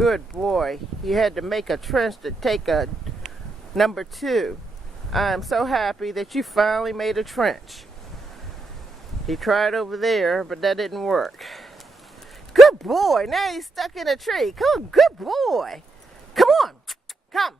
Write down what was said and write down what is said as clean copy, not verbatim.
Good boy. You had to make a trench to take a number 2. I'm so happy that you finally made a trench. He tried over there, but that didn't work. Good boy. Now he's stuck in a tree. Come on, good boy. Come on. Come.